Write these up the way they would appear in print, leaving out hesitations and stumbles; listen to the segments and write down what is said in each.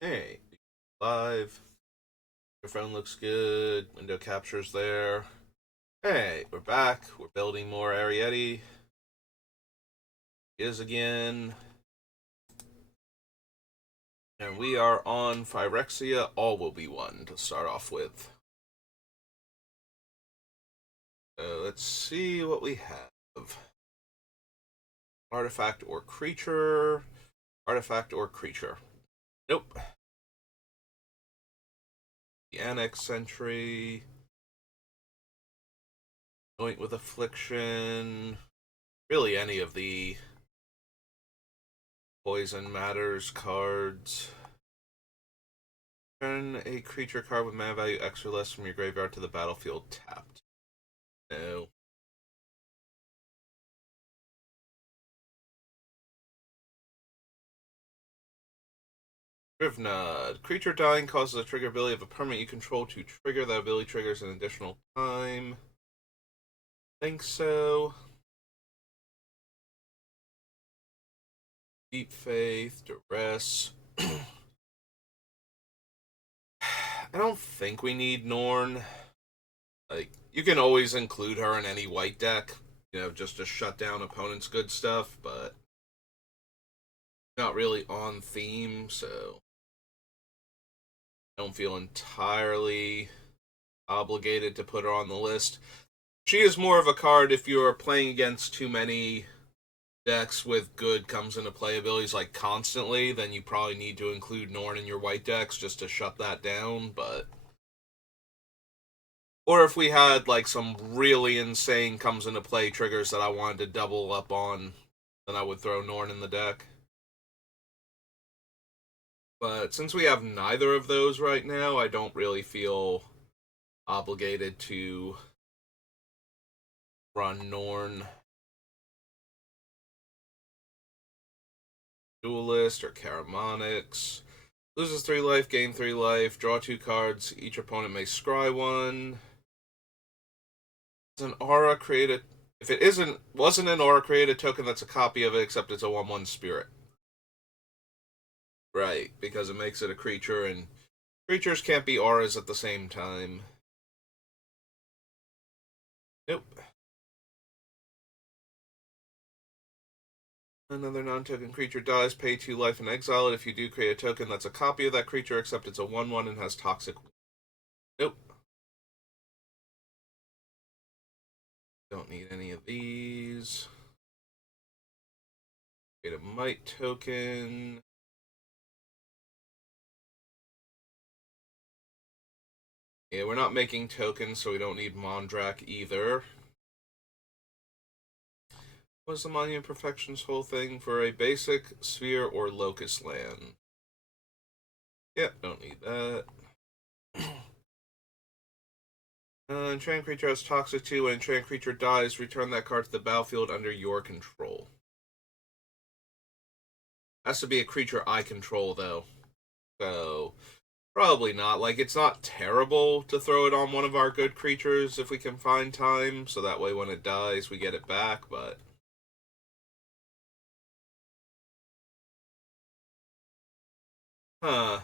Hey, live. Your phone looks good. Window capture's there. Hey, we're back. We're building more Eriette. Is again. And we are on Phyrexia. All will be one to start off with. Let's see what we have. Artifact or creature. Artifact or creature. Nope. The Annex Sentry. Joint with Affliction. Really any of the Poison Matters cards. Turn a creature card with mana value X or less from your graveyard to the battlefield tapped. No. Rivnod. Creature dying causes a trigger ability of a permanent you control to trigger. That ability triggers an additional time. Think so. Deep Faith, Duress. I don't think we need Norn. Like, you can always include her in any white deck, just to shut down opponents' good stuff, but not really on theme, so I don't feel entirely obligated to put her on the list. She is more of a card if you're playing against too many decks with good comes into play abilities like constantly, then you probably need to include Norn in your white decks just to shut that down, but or if we had like some really insane comes into play triggers that I wanted to double up on, then I would throw Norn in the deck. But since we have neither of those right now, I don't really feel obligated to run Norn. Duelist or Caramonics. Loses 3 life, gain 3 life, draw 2 cards. Each opponent may scry 1. It's an aura created. If it wasn't an aura, create a token that's a copy of it, except it's a 1/1 spirit. Right, because it makes it a creature, and creatures can't be auras at the same time. Nope. Another non-token creature dies, pay 2 life and exile it. If you do, create a token that's a copy of that creature, except it's a 1/1 and has toxic. Nope. Don't need any of these. Create a might token. Yeah, we're not making tokens, so we don't need Mondrak either. What's the Monument Perfection's whole thing for a basic sphere or locust land? Yep, don't need that. Enchant creature has toxic 2. When enchant creature dies, return that card to the battlefield under your control. Has to be a creature I control, though. So, probably not. Like, it's not terrible to throw it on one of our good creatures if we can find time, so that way when it dies, we get it back, but huh.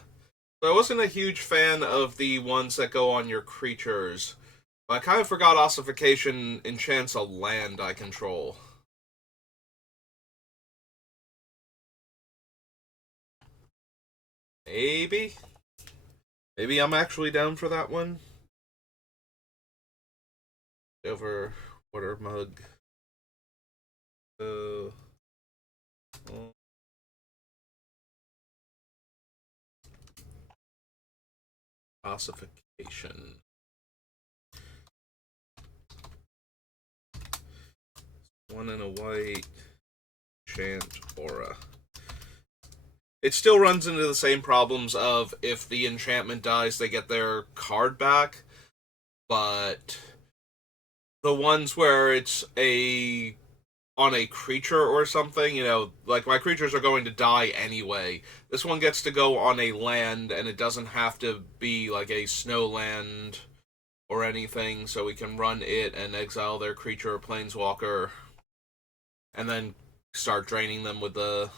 So I wasn't a huge fan of the ones that go on your creatures. I kind of forgot Ossification enchants a land I control. Maybe? Maybe I'm actually down for that one. Over water mug. Uh, Ossification. One and a white. Enchant aura. It still runs into the same problems of if the enchantment dies, they get their card back. But the ones where it's a on a creature or something, like my creatures are going to die anyway. This one gets to go on a land, and it doesn't have to be like a snow land or anything, so we can run it and exile their creature or planeswalker, and then start draining them with the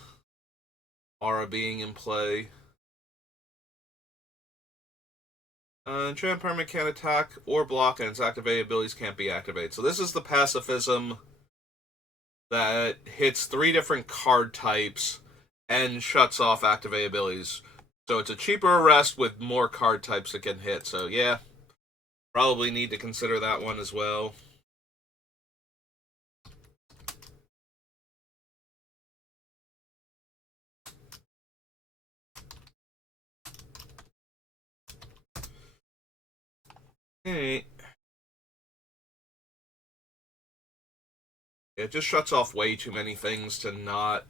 aura being in play. Enchant permanent can't attack or block, and its activated abilities can't be activated. So this is the pacifism that hits 3 different card types and shuts off activated abilities. So it's a cheaper arrest with more card types that can hit. So yeah, probably need to consider that one as well. Alright. It just shuts off way too many things to not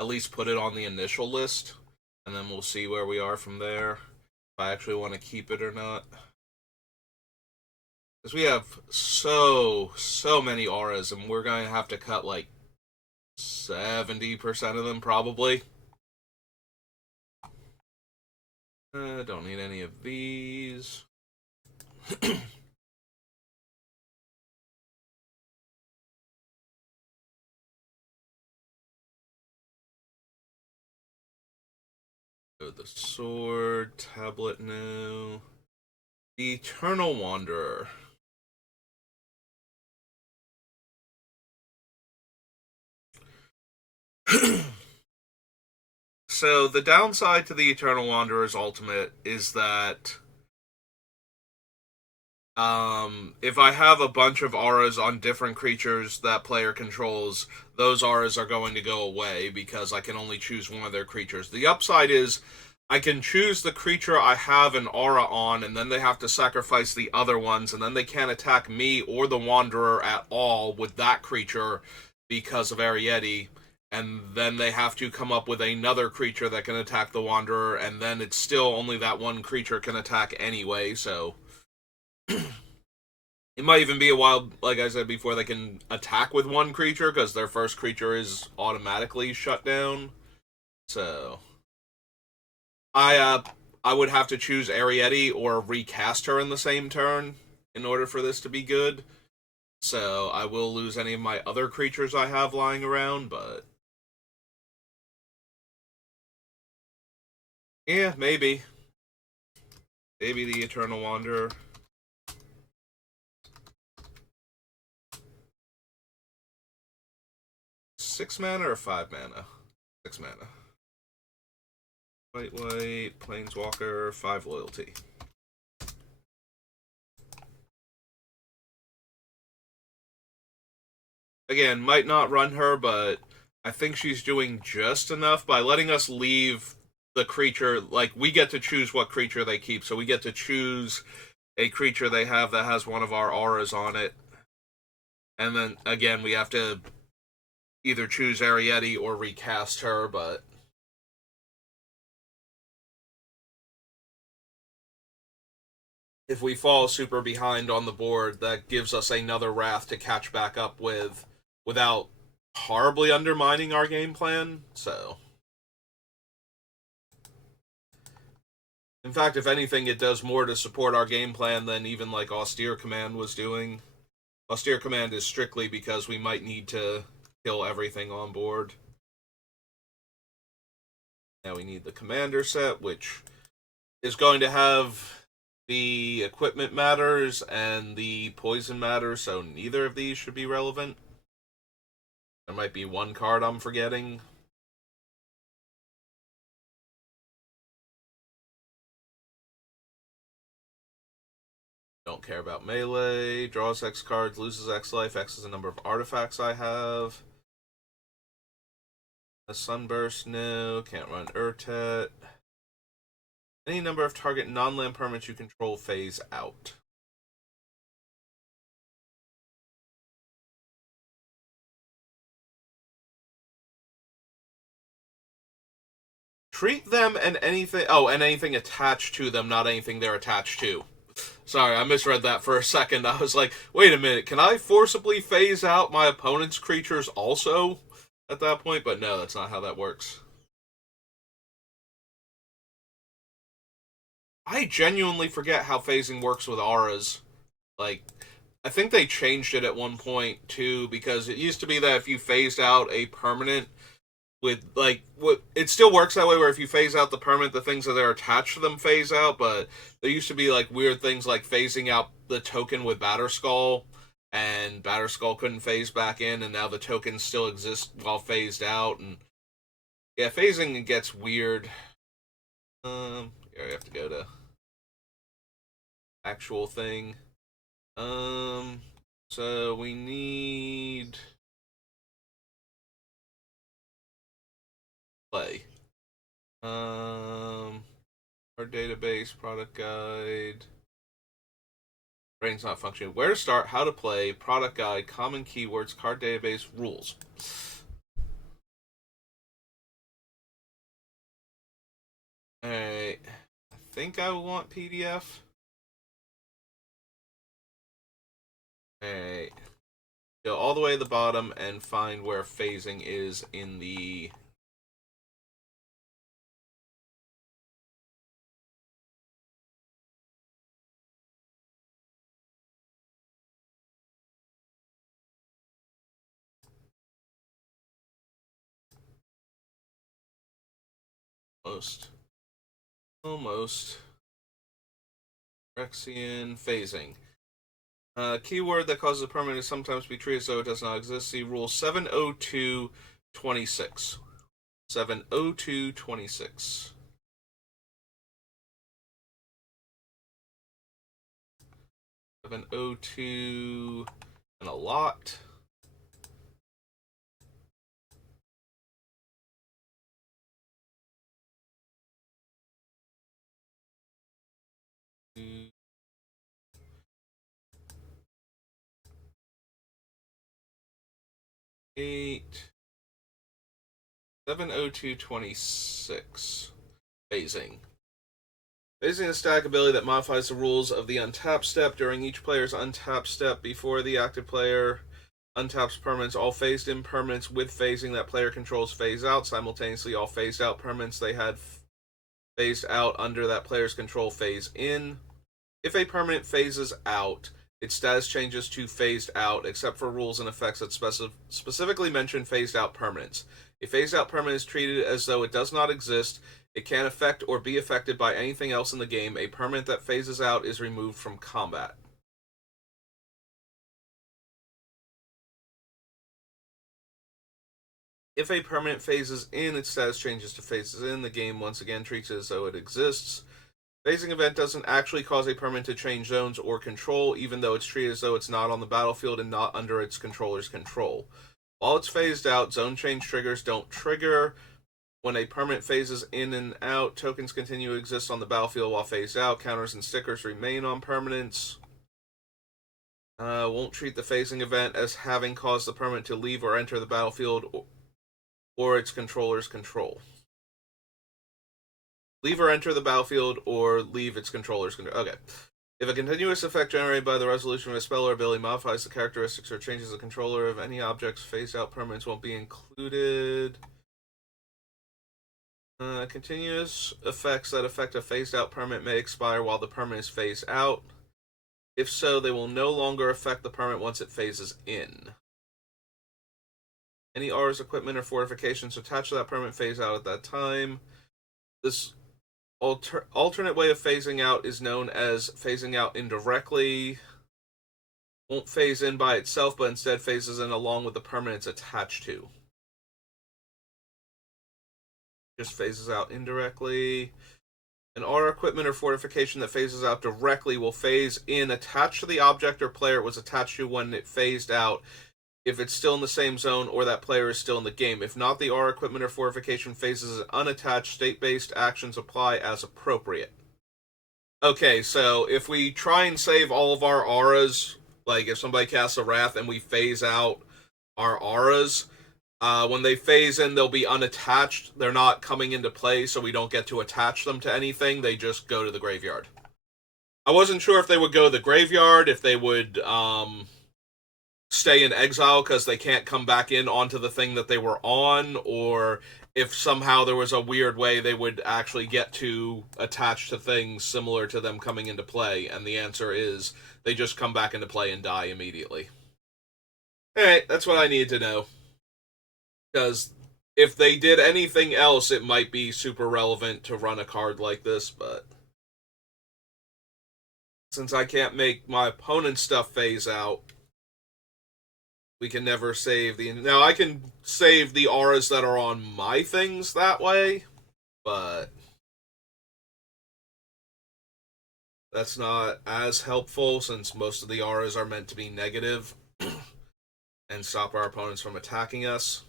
at least put it on the initial list. And then we'll see where we are from there. If I actually want to keep it or not. Because we have so many auras, and we're going to have to cut like 70% of them, probably. Don't need any of these. The sword, tablet now. The Eternal Wanderer. So the downside to the Eternal Wanderer's ultimate is that if I have a bunch of auras on different creatures that player controls, those auras are going to go away because I can only choose one of their creatures. The upside is I can choose the creature I have an aura on, and then they have to sacrifice the other ones, and then they can't attack me or the Wanderer at all with that creature because of Eriette, and then they have to come up with another creature that can attack the Wanderer, and then it's still only that one creature can attack anyway, so it might even be a while, like I said before, they can attack with one creature because their first creature is automatically shut down. So I would have to choose Eriette or recast her in the same turn in order for this to be good. So I will lose any of my other creatures I have lying around, but yeah, maybe. Maybe the Eternal Wanderer. 6 mana or 5 mana? 6 mana. White, Planeswalker, 5 loyalty. Again, might not run her, but I think she's doing just enough by letting us leave the creature. Like, we get to choose what creature they keep, so we get to choose a creature they have that has one of our auras on it. And then, again, we have to either choose Eriette or recast her, but if we fall super behind on the board, that gives us another Wrath to catch back up with without horribly undermining our game plan, so in fact, if anything, it does more to support our game plan than even like Austere Command was doing. Austere Command is strictly because we might need to kill everything on board. Now we need the Commander set, which is going to have the equipment matters and the poison matters, so neither of these should be relevant. There might be one card I'm forgetting. Don't care about melee. Draws X cards, loses X life. X is the number of artifacts I have. A Sunburst, no. Can't run Eriette. Any number of target non-land permanents you control phase out. Treat them and anything... Oh, and anything attached to them, not anything they're attached to. Sorry, I misread that for a second. I was like, wait a minute, can I forcibly phase out my opponent's creatures also at that point? But no, that's not how that works. I genuinely forget how phasing works with auras. Like, I think they changed it at one point, too, because it used to be that if you phased out a permanent, with like what it still works that way where if you phase out the permanent, the things that are attached to them phase out, but there used to be like weird things like phasing out the token with Batterskull, and Batterskull couldn't phase back in, and now the tokens still exist while phased out, and yeah, phasing gets weird. Here I have to go to actual thing. So we need play. Our database, product guide. Brain's not functioning. Where to start, how to play, product guide, common keywords, card database, rules. Alright. I think I want PDF. Alright. Go all the way to the bottom and find where phasing is in the... Almost. Rexian phasing. Keyword that causes a permanent to sometimes be treated as though it does not exist. See Rule 702.26. 702.26. 702 and a lot. Eight 702.26. Phasing. Phasing is a static ability that modifies the rules of the untap step during each player's untap step before the active player untaps permanents. All phased in permanents with phasing that player controls phase out. Simultaneously, all phased out permanents they had phased out under that player's control phase in. If a permanent phases out, its status changes to phased out, except for rules and effects that specifically mention phased out permanents. A phased out permanent is treated as though it does not exist. It can't affect or be affected by anything else in the game. A permanent that phases out is removed from combat. If a permanent phases in, its status changes to phases in. The game once again treats it as though it exists. Phasing event doesn't actually cause a permanent to change zones or control, even though it's treated as though it's not on the battlefield and not under its controller's control. While it's phased out, zone change triggers don't trigger. When a permanent phases in and out, tokens continue to exist on the battlefield while phased out. Counters and stickers remain on permanents. Won't treat the phasing event as having caused the permanent to leave or enter the battlefield or its controller's control. Leave or enter the battlefield or leave its controller's control. Okay. If a continuous effect generated by the resolution of a spell or ability modifies the characteristics or changes the controller of any objects, phased out permanents won't be included. Continuous effects that affect a phased out permanent may expire while the permanent is phased out. If so, they will no longer affect the permanent once it phases in. Any auras, equipment, or fortifications attached to that permanent phase out at that time. This alternate way of phasing out is known as phasing out indirectly. Won't phase in by itself, but instead phases in along with the permanents attached to. Just phases out indirectly. An aura, equipment, or fortification that phases out directly will phase in attached to the object or player it was attached to when it phased out, if it's still in the same zone or that player is still in the game. If not, the aura, equipment, or fortification phases unattached. State-based actions apply as appropriate. Okay, so if we try and save all of our auras, like if somebody casts a Wrath and we phase out our auras, when they phase in, they'll be unattached. They're not coming into play, so we don't get to attach them to anything. They just go to the graveyard. I wasn't sure if they would go to the graveyard, if they would stay in exile because they can't come back in onto the thing that they were on, or if somehow there was a weird way they would actually get to attach to things similar to them coming into play. And the answer is they just come back into play and die immediately. Alright, that's what I needed to know. Because if they did anything else, it might be super relevant to run a card like this, but since I can't make my opponent's stuff phase out, we can never save the... Now, I can save the auras that are on my things that way, but that's not as helpful since most of the auras are meant to be negative and stop our opponents from attacking us.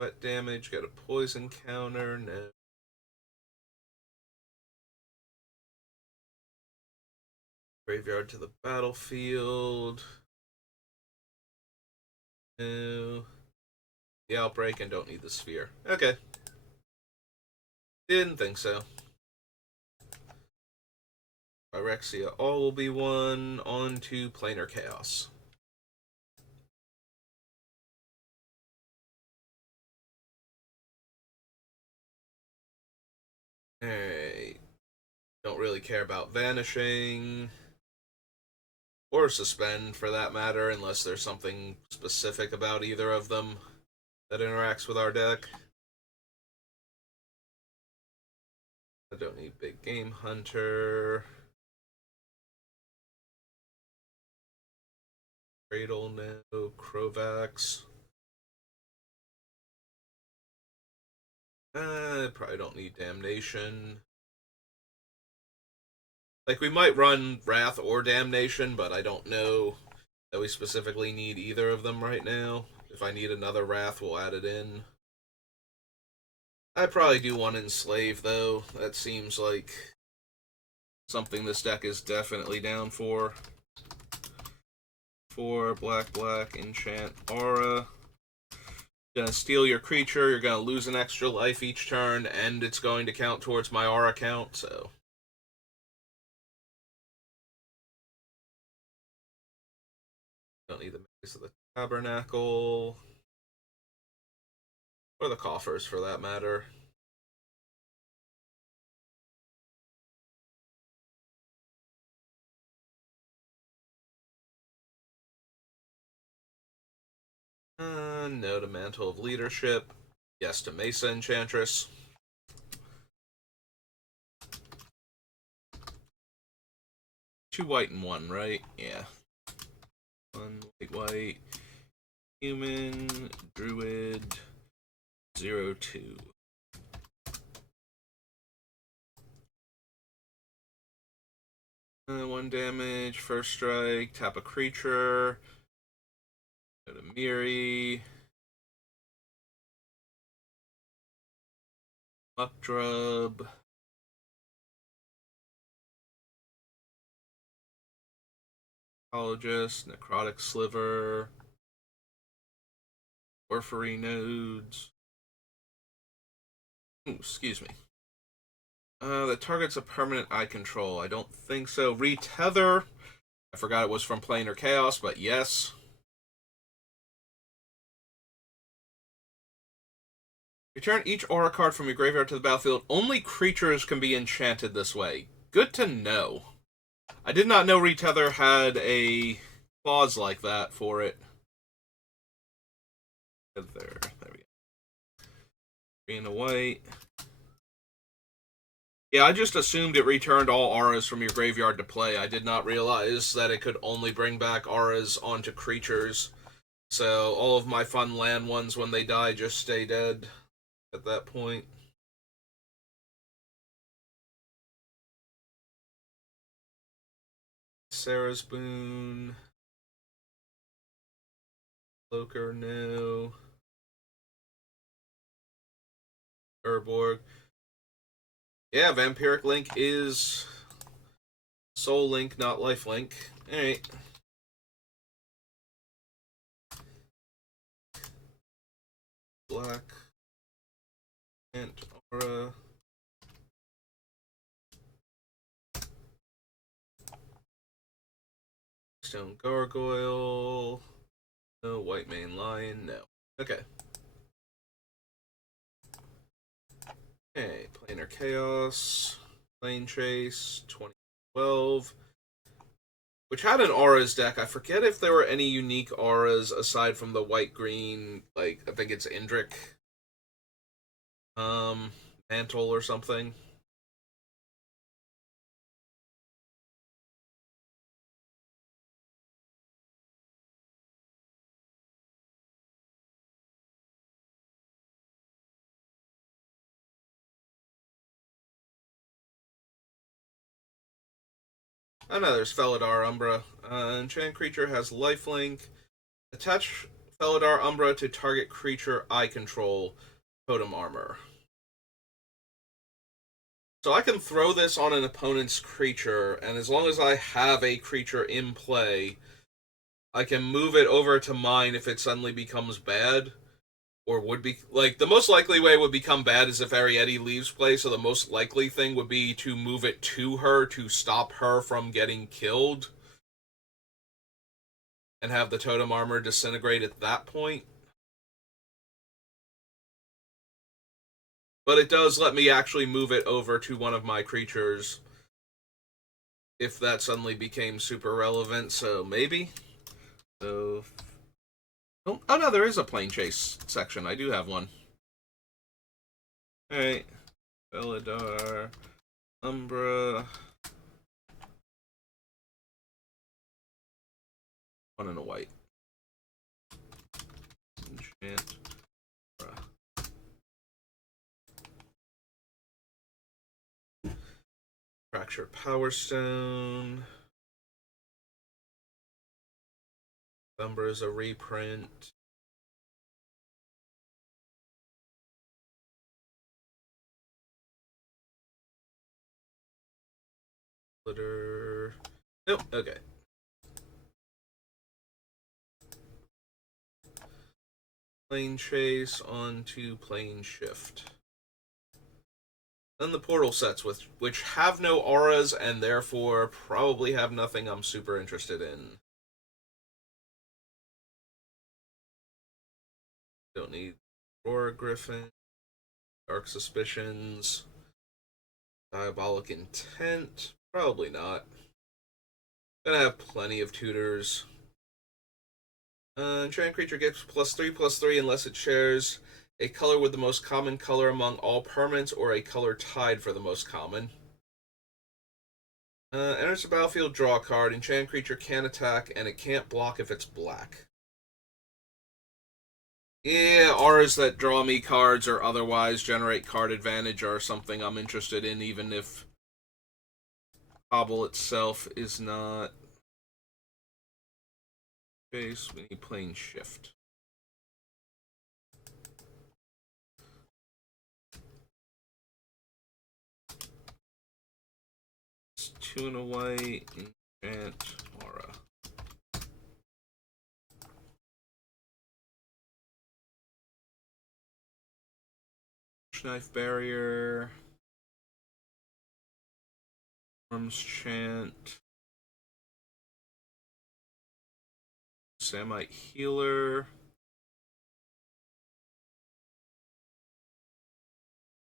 Wet damage, got a poison counter, no. Graveyard to the battlefield. No. The outbreak and don't need the sphere. Okay. Didn't think so. Phyrexia all will be one. On to Planar Chaos. Alright. Don't really care about vanishing. Or suspend, for that matter, unless there's something specific about either of them that interacts with our deck. I don't need Big Game Hunter. Cradle, no. Crovax. Probably don't need Damnation. Like, we might run Wrath or Damnation, but I don't know that we specifically need either of them right now. If I need another Wrath, we'll add it in. I probably do want Enslave, though. That seems like something this deck is definitely down for. 4 black, enchant aura. Gonna steal your creature, you're gonna lose an extra life each turn, and it's going to count towards my aura count, so... Don't need the Maze of the Tabernacle. Or the Coffers, for that matter. No to Mantle of Leadership. Yes to Mesa Enchantress. Two white and one, right? Yeah. One white. Human, Druid, 0/2. One damage, first strike, tap a creature. Go to Miri. Muckdrub. Apologist, Necrotic Sliver. Orphery Nodes. Ooh, excuse me. That target's a permanent I control. I don't think so. Retether. I forgot it was from Planar Chaos, but yes. Return each aura card from your graveyard to the battlefield. Only creatures can be enchanted this way. Good to know. I did not know Retether had a clause like that for it. There we go. Green and white. Yeah, I just assumed it returned all auras from your graveyard to play. I did not realize that it could only bring back auras onto creatures. So all of my fun land ones, when they die, just stay dead at that point. Sarah's Boon. Loker, no. Urborg. Yeah, Vampiric Link is Soul Link, not Life Link. Alright. Black. And Aura. Stone Gargoyle. No. White Mane Lion, no. Okay. Okay, Planar Chaos. Plane Chase. 2012. which had an auras deck. I forget if there were any unique auras aside from the white green. Like I think it's Indrik, um, mantle or something. Oh no, there's Felidar Umbra. Enchant creature has lifelink. Attach Felidar Umbra to target creature I control. Totem armor. So I can throw this on an opponent's creature, and as long as I have a creature in play, I can move it over to mine if it suddenly becomes bad. Or would be like the most likely way it would become bad is if Eriette leaves play, so the most likely thing would be to move it to her to stop her from getting killed and have the totem armor disintegrate at that point. But it does let me actually move it over to one of my creatures if that suddenly became super relevant, so maybe. So oh no, there is a plane chase section. I do have one. Alright. Felidar, Umbra. One and a white. Enchant. Fracture Power Stone. Umbra is a reprint. Glitter. Nope, okay. Plane Chase onto Plane Shift. Then the portal sets, which have no auras and therefore probably have nothing I'm super interested in. Don't need Aurora Griffin, Dark Suspicions, Diabolic Intent. Probably not. Gonna have plenty of tutors. Enchant creature gets +3/+3 unless it shares a color with the most common color among all permanents or a color tied for the most common. Enters the battlefield, draw a card. Enchant creature can attack, and it can't block if it's black. Yeah, auras that draw me cards or otherwise generate card advantage are something I'm interested in, even if Hobble itself is not. Base, we need Plane Shift. It's 2 and a white, enchant aura. Knife Barrier. Arms Chant. Samite Healer.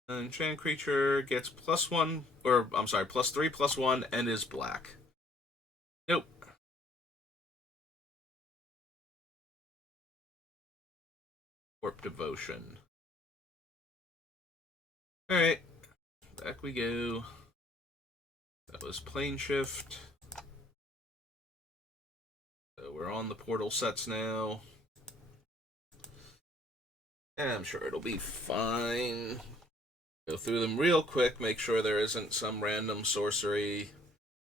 Enchant creature gets +1, or I'm sorry, +3/+1, and is black. Nope. Warp Devotion. Alright, back we go. That was Plane Shift. So we're on the portal sets now. And I'm sure it'll be fine. Go through them real quick, make sure there isn't some random sorcery.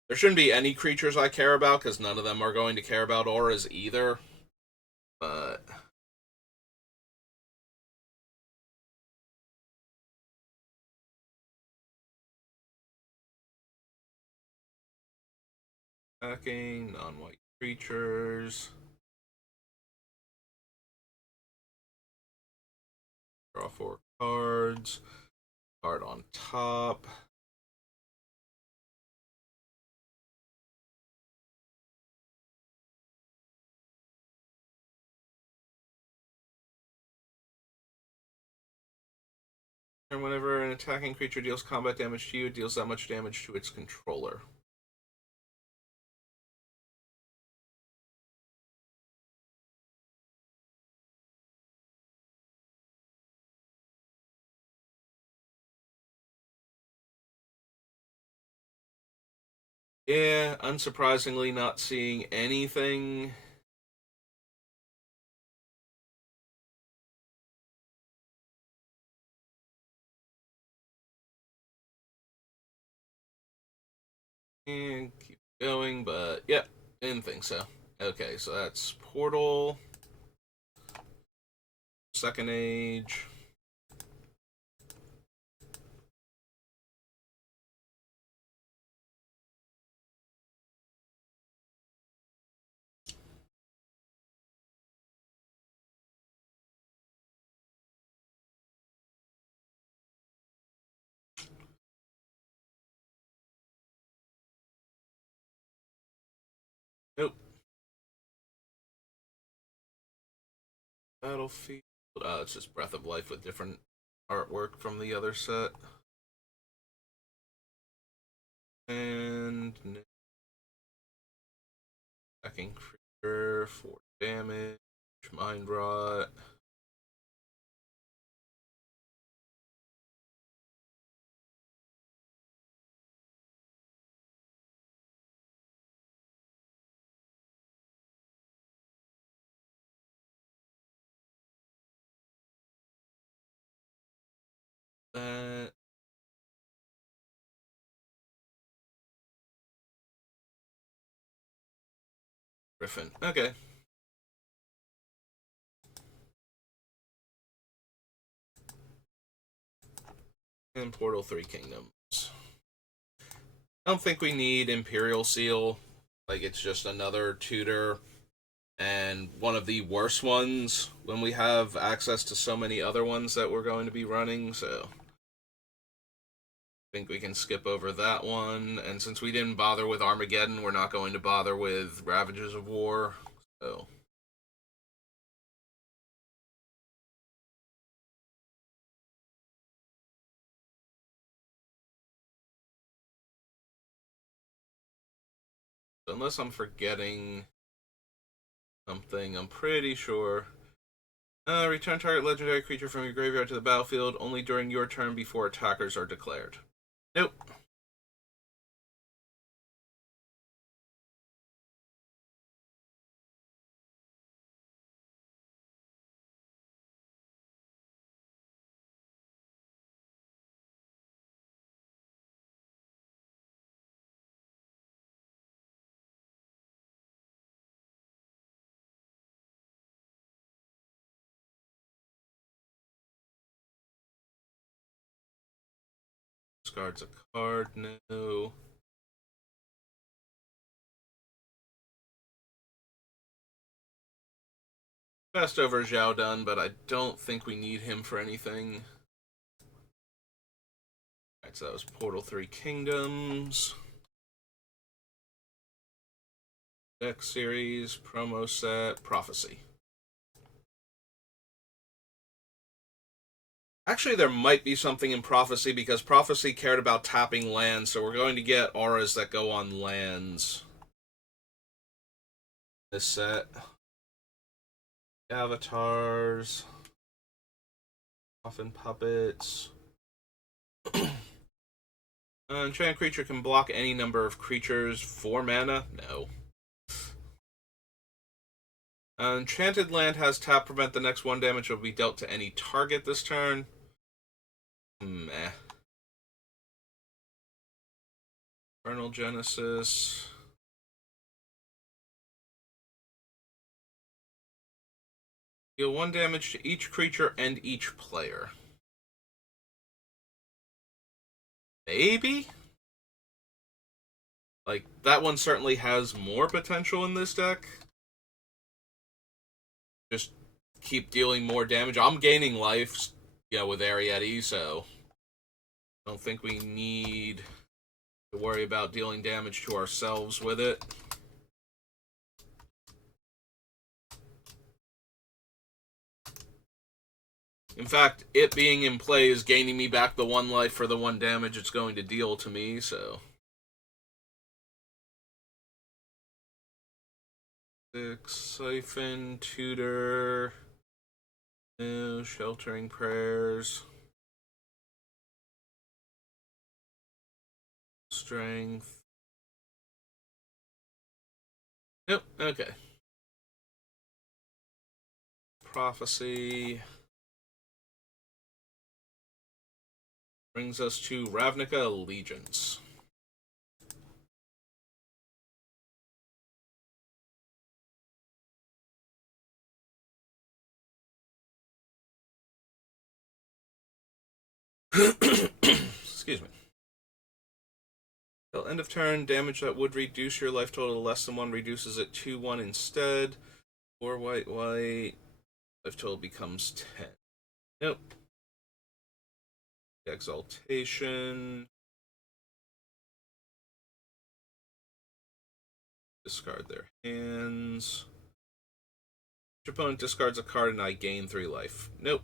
There shouldn't be any creatures I care about, because none of them are going to care about auras either. But attacking, non-white creatures. Draw 4 cards. Card on top. And whenever an attacking creature deals combat damage to you, it deals that much damage to its controller. Yeah, unsurprisingly, not seeing anything. And keep going, but yeah, didn't think so. Okay, so that's Portal, Second Age. Nope. Battlefield. It's just Breath of Life with different artwork from the other set. And attacking creature, 4 damage, Mind Rot. That. Griffin. Okay. And Portal 3 Kingdoms. I don't think we need Imperial Seal. Like, it's just another tutor and one of the worst ones when we have access to so many other ones that we're going to be running, so I think we can skip over that one. And since we didn't bother with Armageddon, we're not going to bother with Ravages of War, so unless I'm forgetting something, I'm pretty sure. Return target legendary creature from your graveyard to the battlefield only during your turn before attackers are declared. Nope. Discards a card. No. Best over Zhao Dun, but I don't think we need him for anything. Alright, so that was Portal 3 Kingdoms. Deck series, promo set, Prophecy. Actually, there might be something in Prophecy because Prophecy cared about tapping lands, so we're going to get auras that go on lands. This set. Avatars. Coffin Puppets. Enchanted creature can block any number of creatures for mana? No. Enchanted land has tap, prevent the next 1 damage will be dealt to any target this turn. Meh. Infernal Genesis. Deal 1 damage to each creature and each player. Maybe? Like, that one certainly has more potential in this deck. Just keep dealing more damage. I'm gaining life, with Eriette, so I don't think we need to worry about dealing damage to ourselves with it. In fact, it being in play is gaining me back the 1 life for the 1 damage it's going to deal to me, so. 6, Siphon, Tutor, no, Sheltering Prayers, Strength, Nope, okay. Prophecy brings us to Ravnica Allegiance. Excuse me. Till end of turn, damage that would reduce your life total to less than 1 reduces it to 1 instead. 4 white, white. Life total becomes 10. Nope. Exaltation. Discard their hands. Your opponent discards a card and I gain 3 life. Nope.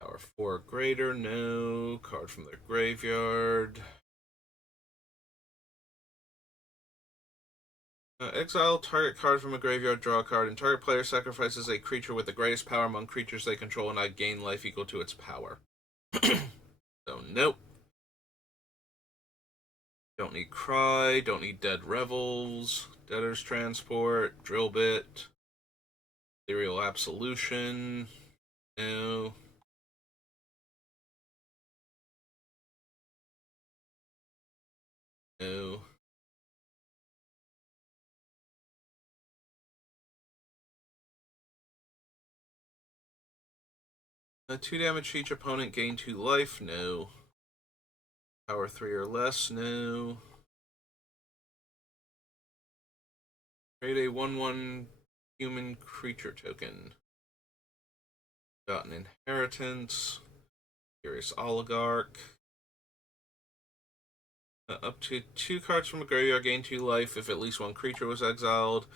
Power 4 greater, no. Card from their graveyard. Exile target card from a graveyard, draw a card, and target player sacrifices a creature with the greatest power among creatures they control, and I gain life equal to its power. So, nope. Don't need Cry, don't need Dead Revels, Debtor's Transport, Drill Bit, Ethereal Absolution, no. No. 2 damage to each opponent, gain 2 life, no. Power 3 or less, no. Create a 1/1 human creature token. Got an Inheritance. Curious Oligarch. Up to 2 cards from a graveyard gain 2 life if at least 1 creature was exiled.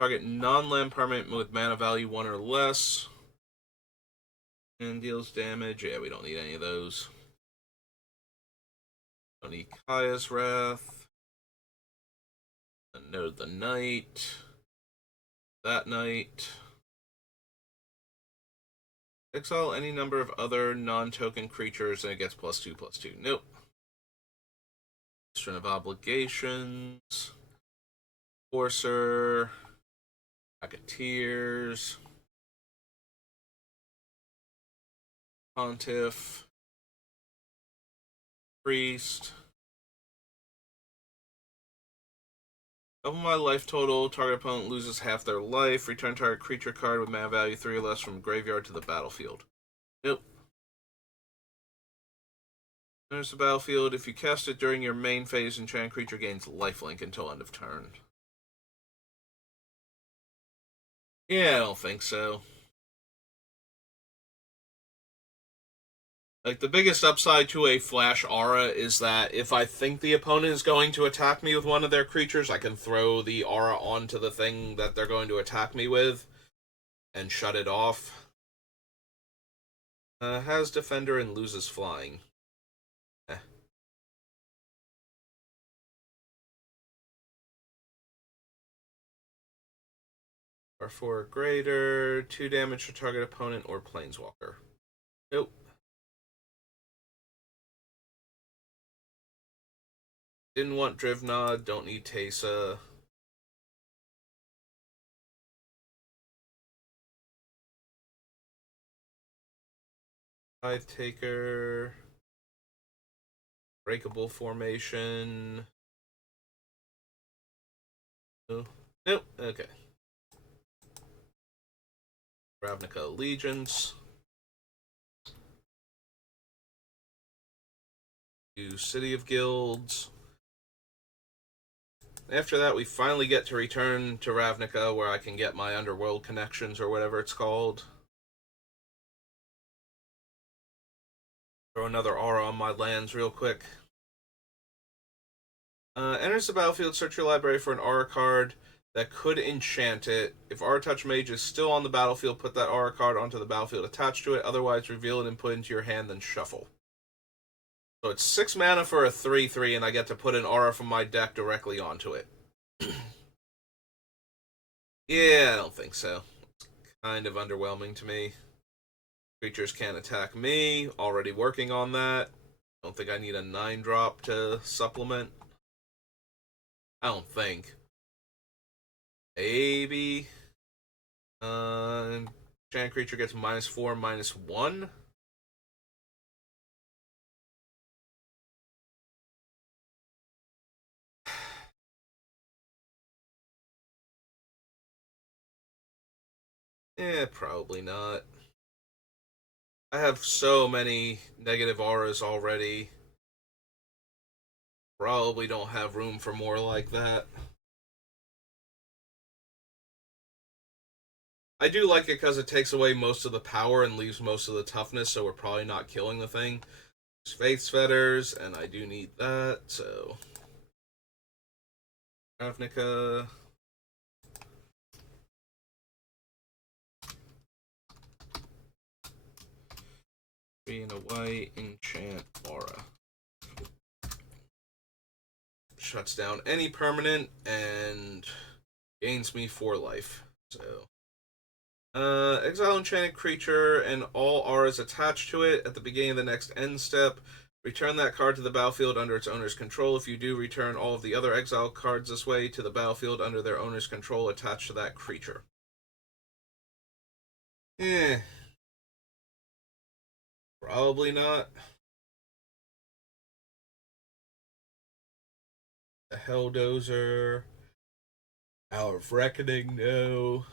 Target non-land permanent with mana value 1 or less. And deals damage. Yeah, we don't need any of those. Don't need Kaya's Wrath. Know the Night. That Night. Exile any number of other non-token creatures and it gets +2/+2. Nope. String of Obligations. Forcer. Racketeers. Pontiff. Priest. Double my life total. Target opponent loses half their life. Return target creature card with mana value 3 or less from graveyard to the battlefield. Nope. There's the battlefield. If you cast it during your main phase, enchanted creature gains lifelink until end of turn. Yeah, I don't think so. Like, the biggest upside to a Flash Aura is that if I think the opponent is going to attack me with one of their creatures, I can throw the Aura onto the thing that they're going to attack me with and shut it off. Has Defender and loses Flying. Eh. Or 4 or greater, 2 damage to target opponent or Planeswalker. Nope. Didn't want Drivnod, don't need Teysa. Tithe Taker. Breakable Formation. No. Nope. Okay. Ravnica Allegiance. Do City of Guilds. After that, we finally get to return to Ravnica, where I can get my Underworld connections, or whatever it's called. Throw another aura on my lands real quick. Enters the battlefield, search your library for an aura card that could enchant it. If Aura Touch Mage is still on the battlefield, put that aura card onto the battlefield attached to it. Otherwise, reveal it and put it into your hand, then shuffle. So it's 6 mana for a 3/3, and I get to put an aura from my deck directly onto it. Yeah, I don't think so. It's kind of underwhelming to me. Creatures can't attack me. Already working on that. Don't think I need a 9-drop to supplement. I don't think. Maybe. Giant creature gets -4, -1. Probably not. I have so many negative auras already. Probably don't have room for more like that. I do like it because it takes away most of the power and leaves most of the toughness, so we're probably not killing the thing. It's Faith's Fetters, and I do need that, so... Ravnica... Being a white, enchant aura. Shuts down any permanent and gains me 4 life. So, exile enchanted creature and all auras attached to it at the beginning of the next end step. Return that card to the battlefield under its owner's control. If you do, return all of the other exile cards this way to the battlefield under their owner's control attached to that creature. Probably not. The Helldozer. Hour of Reckoning, no.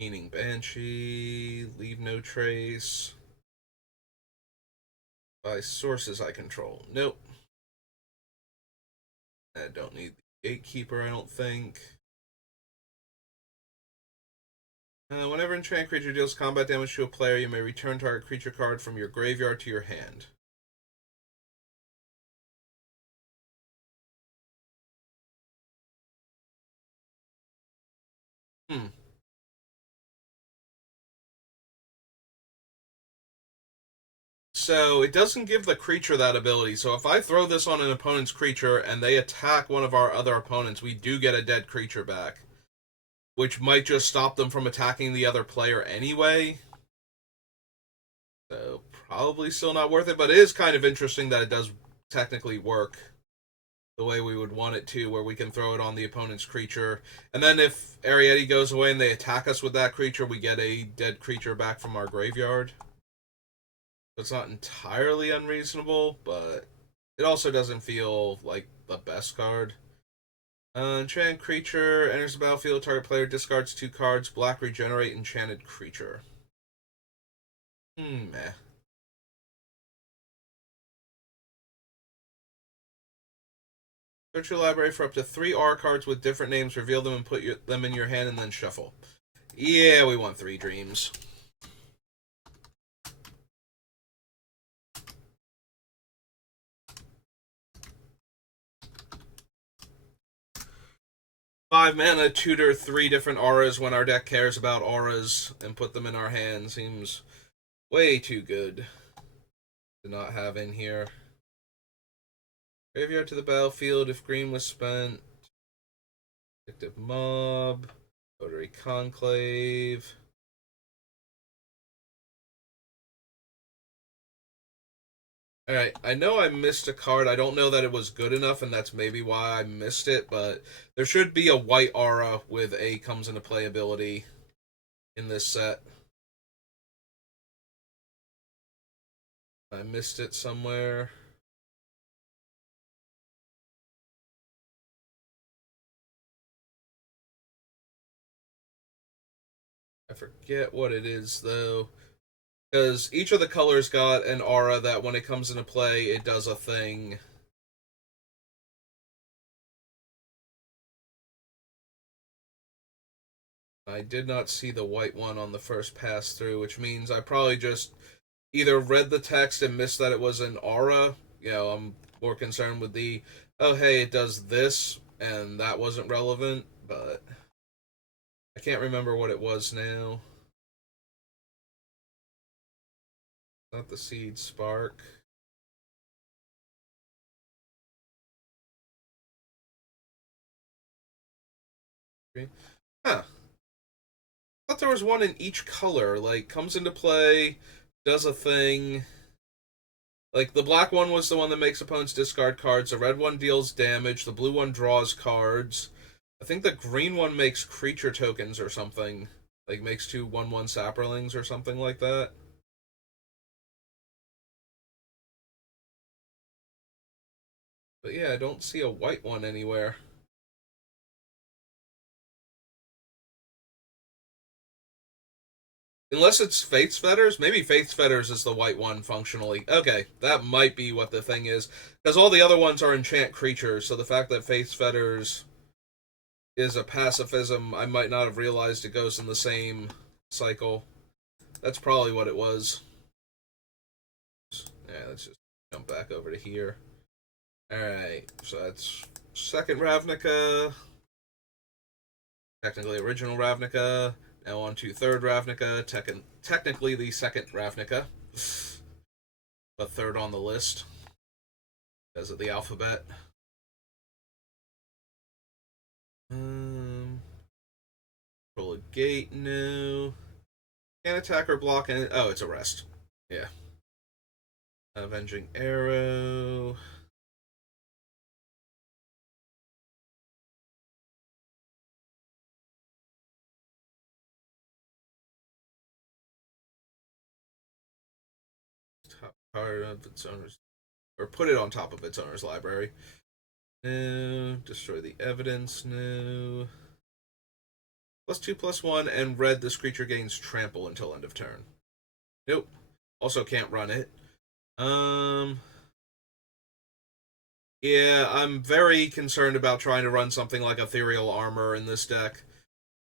Meaning Banshee. Leave no trace. By sources I control. Nope. I don't need the Gatekeeper, I don't think. Whenever enchanted creature deals combat damage to a player, you may return target creature card from your graveyard to your hand. So it doesn't give the creature that ability. So if I throw this on an opponent's creature and they attack one of our other opponents, we do get a dead creature back, which might just stop them from attacking the other player anyway. So probably still not worth it, but it is kind of interesting that it does technically work the way we would want it to, where we can throw it on the opponent's creature. And then if Eriette goes away and they attack us with that creature, we get a dead creature back from our graveyard. It's not entirely unreasonable, but it also doesn't feel like the best card. Enchanted creature enters the battlefield. Target player discards 2 cards. Black regenerate enchanted creature. Meh. Search your library for up to 3 R cards with different names. Reveal them and put them in your hand, and then shuffle. Yeah, we want 3 dreams. Five mana, tutor 3 different auras when our deck cares about auras and put them in our hand seems way too good to not have in here. Graveyard to the battlefield if green was spent. Addictive Mob. Rotary Conclave. Alright, I know I missed a card. I don't know that it was good enough, and that's maybe why I missed it, but there should be a white aura with a comes into play ability in this set. I missed it somewhere. I forget what it is, though. Because each of the colors got an aura that when it comes into play, it does a thing. I did not see the white one on the first pass through, which means I probably just either read the text and missed that it was an aura. I'm more concerned with the, oh, hey, it does this, and that wasn't relevant, but I can't remember what it was now. Not the Seed Spark. Huh. I thought there was one in each color. Like, comes into play, does a thing. Like, the black one was the one that makes opponents discard cards, the red one deals damage, the blue one draws cards. I think the green one makes creature tokens or something. Like, makes 2 1/1 Saprolings or something like that. But yeah, I don't see a white one anywhere. Unless it's Faith's Fetters? Maybe Faith's Fetters is the white one functionally. Okay, that might be what the thing is. Because all the other ones are enchant creatures, so the fact that Faith's Fetters is a pacifism, I might not have realized it goes in the same cycle. That's probably what it was. Yeah, let's just jump back over to here. Alright, so that's second Ravnica. Technically original Ravnica. Now on to third Ravnica. Technically the second Ravnica. But third on the list. Because of the alphabet. Roll a gate, no. Can't attack or block any. Oh, it's arrest. Yeah. Avenging Arrow. Top card of its owner's. Or put it on top of its owner's library. No. Destroy the evidence, no. +2/+1, and red, this creature gains trample until end of turn. Nope. Also can't run it. Yeah, I'm very concerned about trying to run something like Ethereal Armor in this deck.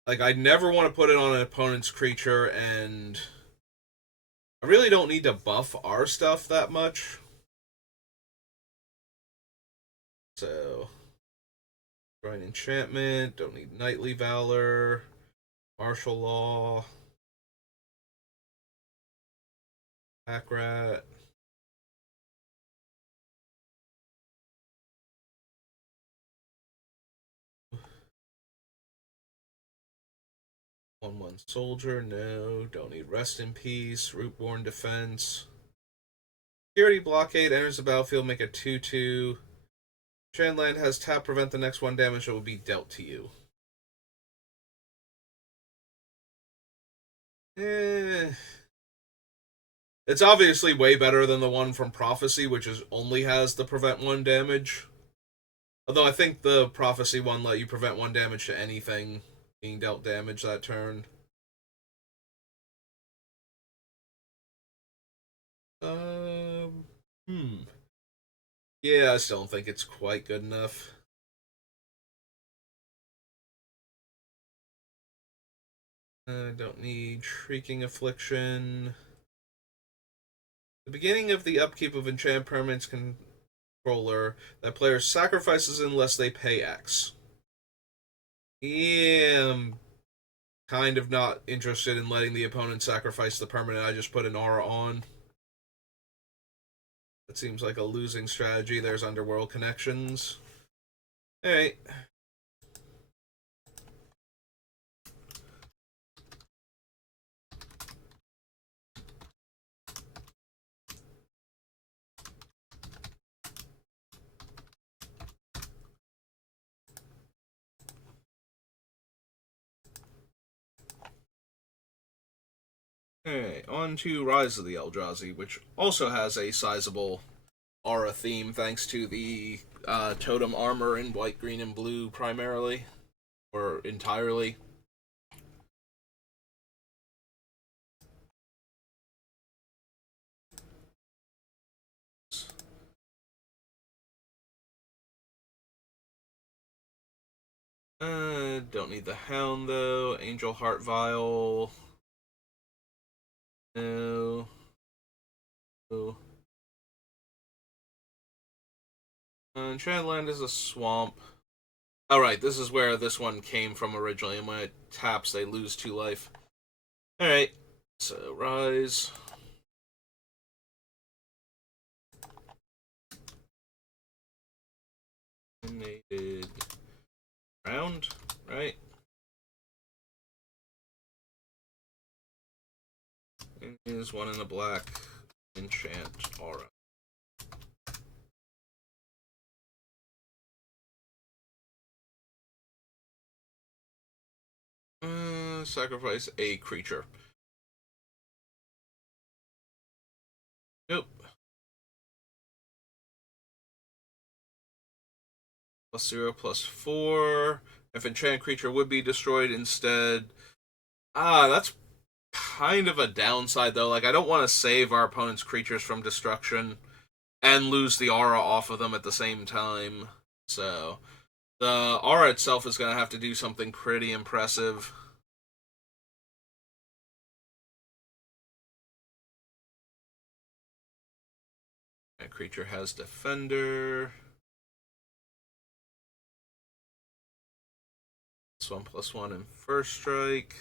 Like, I never want to put it on an opponent's creature, and I really don't need to buff our stuff that much. So, Drawing Enchantment, don't need Knightly Valor, Martial Law, Pack Rat. One soldier, no. Don't need Rest in Peace. Rootborn Defense. Security Blockade enters the battlefield, make a 2/2. Land has tap, prevent the next 1 damage that will be dealt to you. It's obviously way better than the one from Prophecy, which only has the prevent 1 damage. Although I think the Prophecy one let you prevent 1 damage to anything being dealt damage that turn. Yeah, I still don't think it's quite good enough. Don't need Shrieking Affliction. The beginning of the upkeep of enchant permanents controller, that player sacrifices unless they pay X. Yeah, I'm kind of not interested in letting the opponent sacrifice the permanent I just put an aura on. That seems like a losing strategy. There's Underworld Connections. Alright. Alright, on to Rise of the Eldrazi, which also has a sizable aura theme thanks to the totem armor in white, green, and blue primarily. Or entirely. Don't need the Hound though. Angel Heart Vial. No. No. Shadowland is a swamp. Alright, this is where this one came from originally, and when it taps, they lose 2 life. Alright, so Rise. Dominated round, right? And is 1 in a black enchant aura. Sacrifice a creature. Nope. +0/+4. If enchanted creature would be destroyed instead. That's kind of a downside though. Like, I don't want to save our opponent's creatures from destruction and lose the aura off of them at the same time. So the aura itself is going to have to do something pretty impressive. That creature has Defender. +1/+1 in first strike.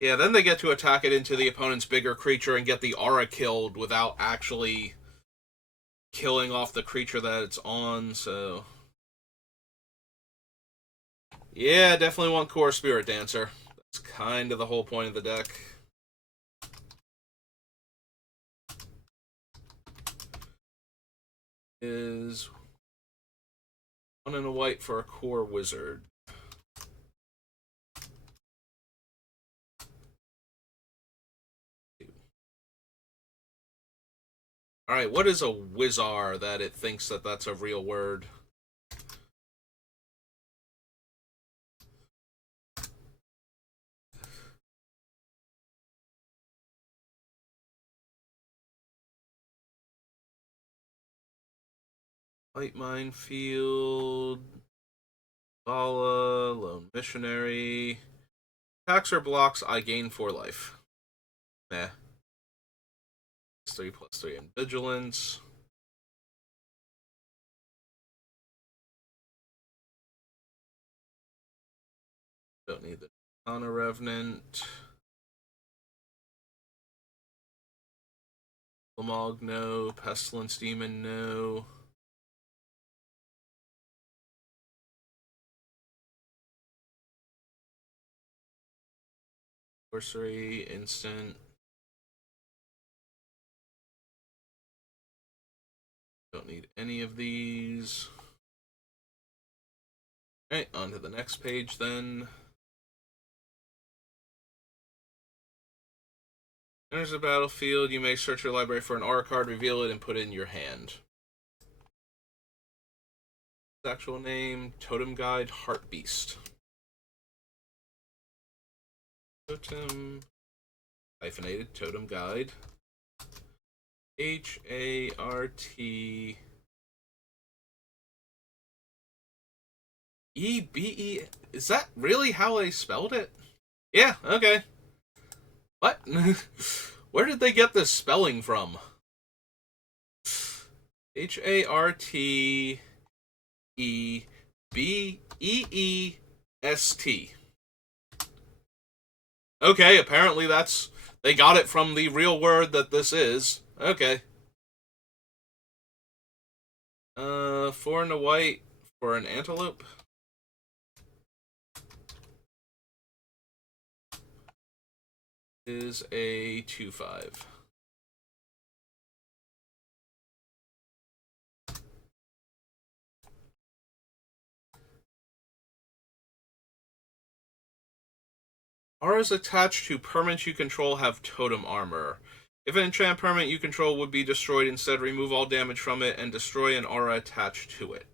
Yeah, then they get to attack it into the opponent's bigger creature and get the aura killed without actually killing off the creature that it's on, so... Yeah, definitely want Core Spirit Dancer. That's kind of the whole point of the deck. Is 1 and a white for a Core Wizard. Alright, what is a Wizard that it thinks that that's a real word? Light Minefield, Bala, Lone Missionary. Attacks or blocks, I gain 4 life. Meh. +3/+3 in Vigilance. Don't need the Honor Revenant. Lamog, no. Pestilence Demon, no. Sorcery, instant. Don't need any of these. Alright, on to the next page then. Enters the battlefield, you may search your library for an aura card, reveal it, and put it in your hand. Actual name, Totem Guide, Heart Beast. Totem, hyphenated, Totem Guide. HART EBE. Is that really how they spelled it? Yeah, okay. What? Where did they get this spelling from? HARTEBEEST. Okay, apparently that's... They got it from the real word that this is. Okay. 4 and a white for an antelope. Is a 2/5. Auras attached to permanents you control have totem armor. If an enchant permanent you control would be destroyed, instead remove all damage from it and destroy an aura attached to it.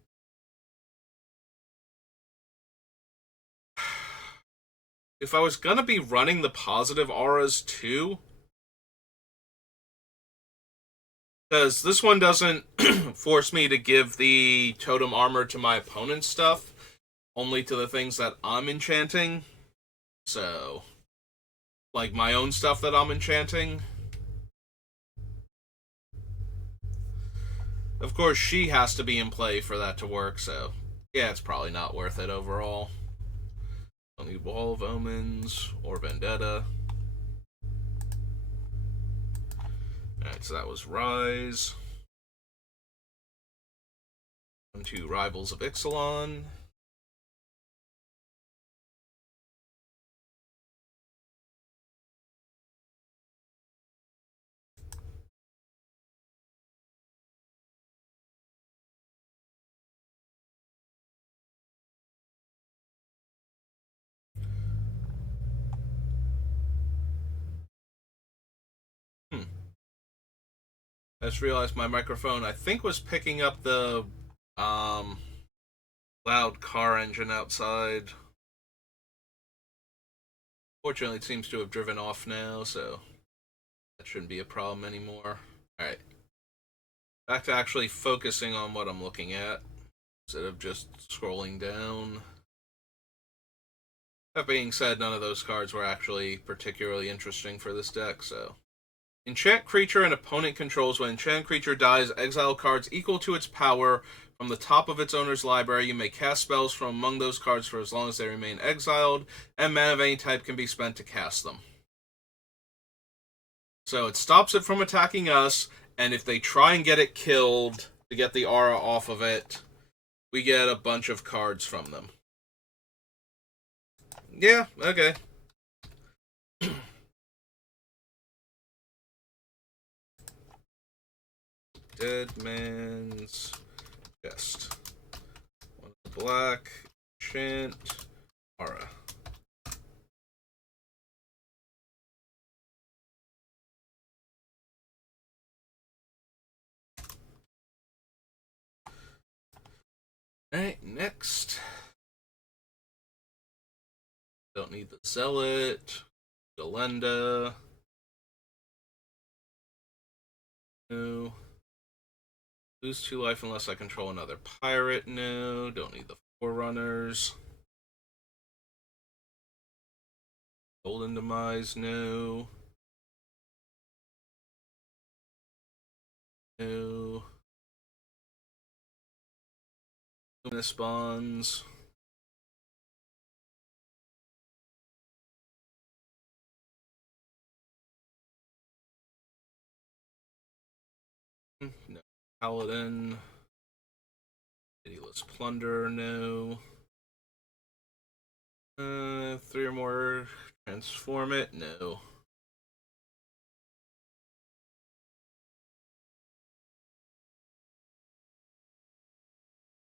If I was gonna be running the positive auras too, because this one doesn't force me to give the totem armor to my opponent's stuff, only to the things that I'm enchanting. So, like my own stuff that I'm enchanting. Of course, she has to be in play for that to work, so yeah, it's probably not worth it overall. Don't need Wall of Omens or Vendetta. Alright, so that was Rise. On to Rivals of Ixalan. I just realized my microphone, I think, was picking up the loud car engine outside. Fortunately, it seems to have driven off now, so that shouldn't be a problem anymore. Alright. Back to actually focusing on what I'm looking at, instead of just scrolling down. That being said, none of those cards were actually particularly interesting for this deck, so... Enchant creature an opponent controls. When enchant creature dies, exile cards equal to its power from the top of its owner's library. You may cast spells from among those cards for as long as they remain exiled, and mana of any type can be spent to cast them. So it stops it from attacking us, and if they try and get it killed to get the aura off of it, we get a bunch of cards from them. Yeah, okay. Dead Man's Chest. One black, enchant, aura. Alright, next. Don't need the Zealot. Galenda. No. Lose 2 life unless I control another pirate. No. Don't need the Forerunners. Golden Demise. No. No. Luminous Bonds. No. Paladin. Pitiless Plunder. No. 3 or more. Transform it. No.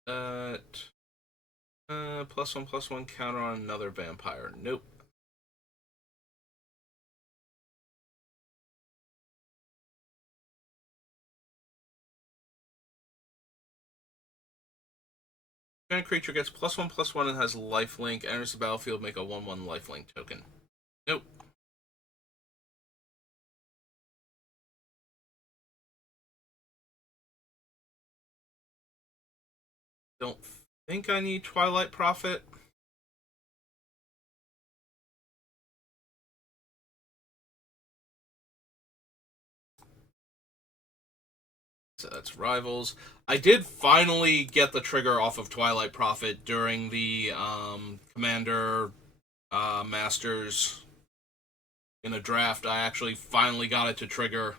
That. +1/+1 counter on another vampire. Nope. When a creature gets +1/+1 and has lifelink, enters the battlefield, make a 1/1 lifelink token. Nope. Don't think I need Twilight Prophet. So that's Rivals. I did finally get the trigger off of Twilight Prophet during the Commander Masters in a draft. I actually finally got it to trigger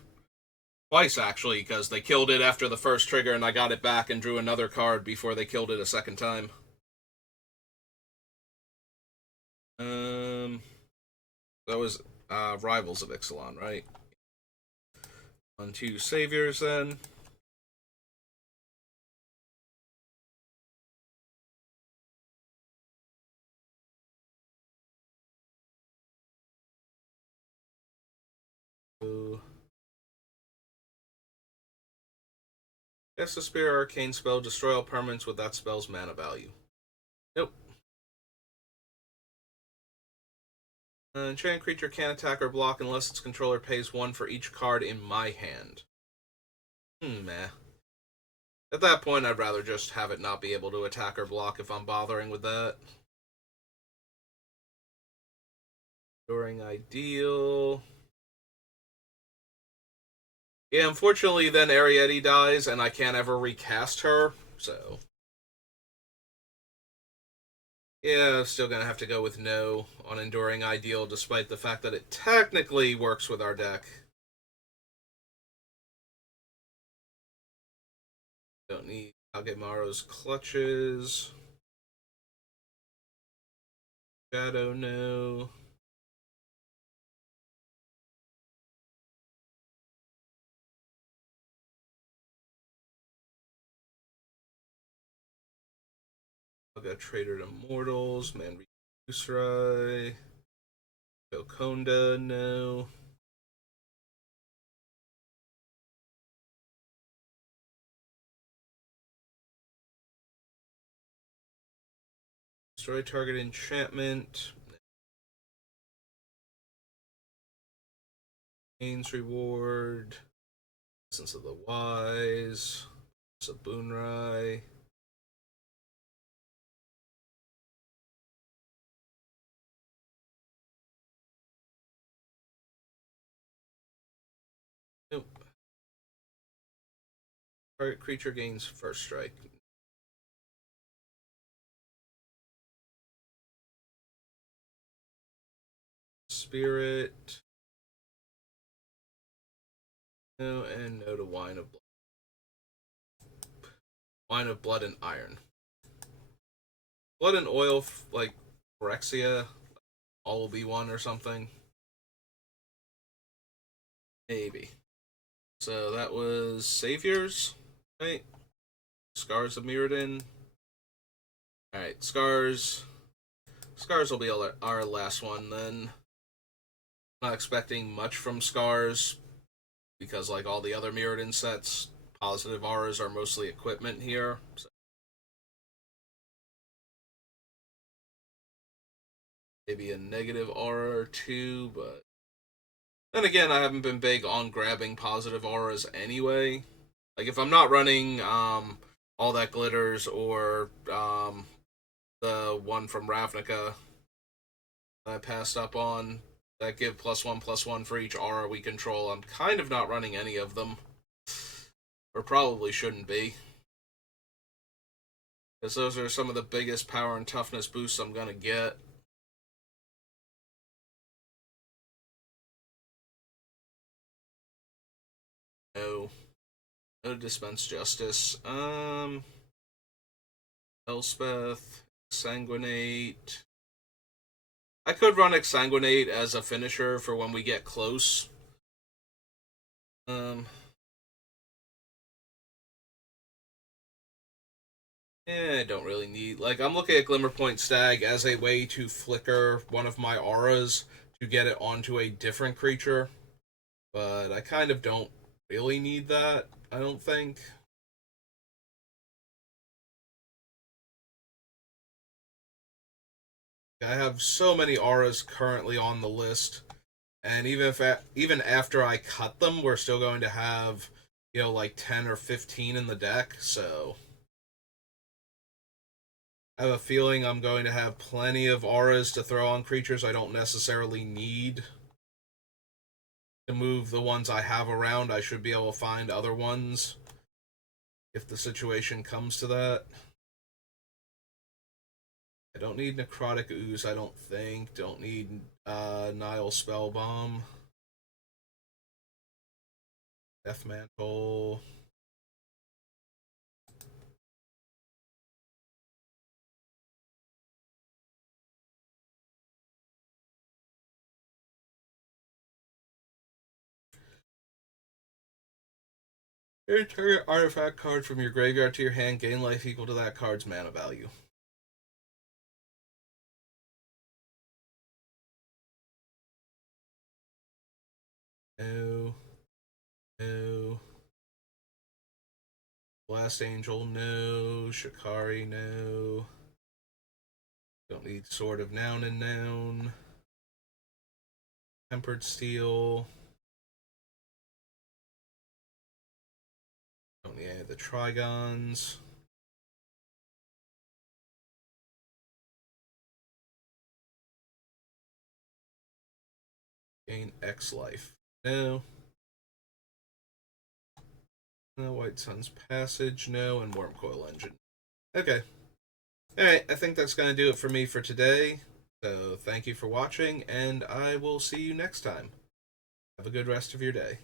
twice, actually, because they killed it after the first trigger, and I got it back and drew another card before they killed it a second time. That was Rivals of Ixalan, right? On 2 Saviors, then. Cast a Spear Arcane spell, destroy all permanents with that spell's mana value. Nope. Enchanted creature can't attack or block unless its controller pays 1 for each card in my hand. Meh. At that point, I'd rather just have it not be able to attack or block if I'm bothering with that. During Ideal. Yeah, unfortunately, then Eriette dies, and I can't ever recast her, so... Yeah, I'm still gonna have to go with no on Enduring Ideal, despite the fact that it technically works with our deck. Don't need Kagemaru's Clutches. Shadow, no. I'll go Trader to Mortals, Man Usrai. Gokonda, no. Destroy target enchantment. Gains reward. Essence of the Wise. Sabunrai. Nope. Target creature gains first strike. Spirit. No, and no to Wine of Blood. Wine of Blood and Iron. Blood and Oil, like Phyrexia, all will be one or something. Maybe. So that was Saviors, right? Scars of Mirrodin. Alright, Scars. Scars will be our last one then. Not expecting much from Scars, because like all the other Mirrodin sets, positive auras are mostly equipment here. So maybe a negative aura or two, but then again, I haven't been big on grabbing positive auras anyway. Like if I'm not running all that glitters or the one from Ravnica that I passed up on that give +1/+1 for each aura we control, I'm kind of not running any of them. Or probably shouldn't be. Because those are some of the biggest power and toughness boosts I'm going to get. No. No Dispense Justice. Elspeth. Exsanguinate. I could run Exsanguinate as a finisher for when we get close. I don't really need... Like, I'm looking at Glimmerpoint Stag as a way to flicker one of my auras to get it onto a different creature. But I kind of don't really need that, I don't think. I have so many auras currently on the list, and even after I cut them, we're still going to have, you know, like 10 or 15 in the deck, so I have a feeling I'm going to have plenty of auras to throw on creatures I don't necessarily need. To move the ones I have around, I should be able to find other ones if the situation comes to that. I don't need Necrotic Ooze, I don't think. Don't need Nile Spellbomb. Death Mantle. Your target artifact card from your graveyard to your hand, gain life equal to that card's mana value. No. No. Blast Angel, no. Shikari, no. Don't need Sword of Noun and Noun. Tempered Steel. Don't need any of the Trigons. Gain X life. No. No. White Sun's Passage, no. And Wormcoil Engine. Okay. Alright, I think that's going to do it for me for today. So thank you for watching, and I will see you next time. Have a good rest of your day.